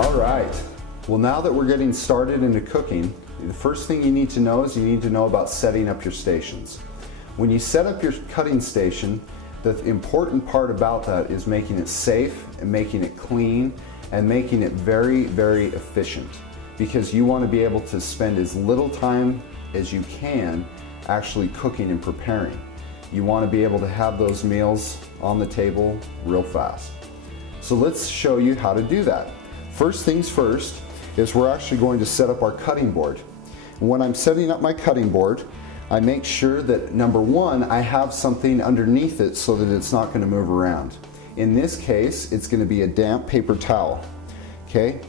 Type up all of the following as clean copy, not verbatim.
All right, well, now that we're getting started into cooking, the first thing you need to know is you need to know about setting up your stations. When you set up your cutting station, the important part about that is making it safe and making it clean and making it very, very efficient, because you want to be able to spend as little time as you can actually cooking and preparing. You want to be able to have those meals on the table real fast. So let's show you how to do that. First things first is we're actually going to set up our cutting board. And when I'm setting up my cutting board, I make sure that, number one, I have something underneath it so that it's not going to move around. In this case, it's going to be a damp paper towel. Okay?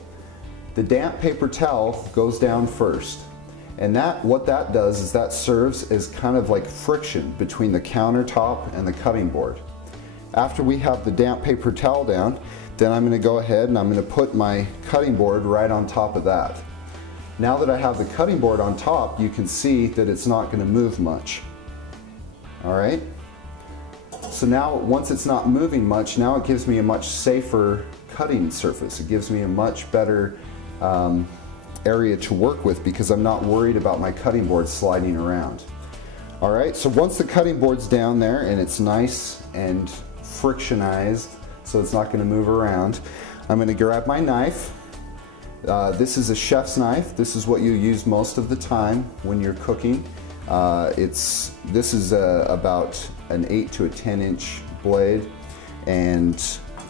The damp paper towel goes down first. And what that does is that serves as kind of like friction between the countertop and the cutting board. After we have the damp paper towel down, then I'm going to go ahead and I'm going to put my cutting board right on top of that. Now that I have the cutting board on top, you can see that it's not going to move much. All right? So now, once it's not moving much, now it gives me a much safer cutting surface. It gives me a much better area to work with because I'm not worried about my cutting board sliding around. All right, so once the cutting board's down there and it's nice and frictionized, so it's not going to move around, I'm going to grab my knife. This is a chef's knife. This is what you use most of the time when you're cooking. This is about an 8 to a 10-inch blade and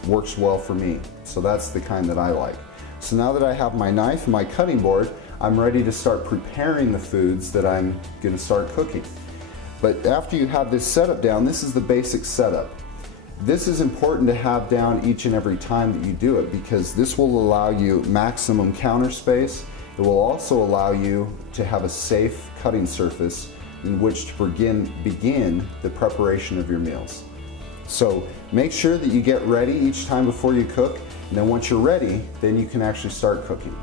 works well for me. So that's the kind that I like. So now that I have my knife and my cutting board, I'm ready to start preparing the foods that I'm going to start cooking. But after you have this setup down, this is the basic setup. This is important to have down each and every time that you do it, because this will allow you maximum counter space. It will also allow you to have a safe cutting surface in which to begin the preparation of your meals. So make sure that you get ready each time before you cook, and then once you're ready, then you can actually start cooking.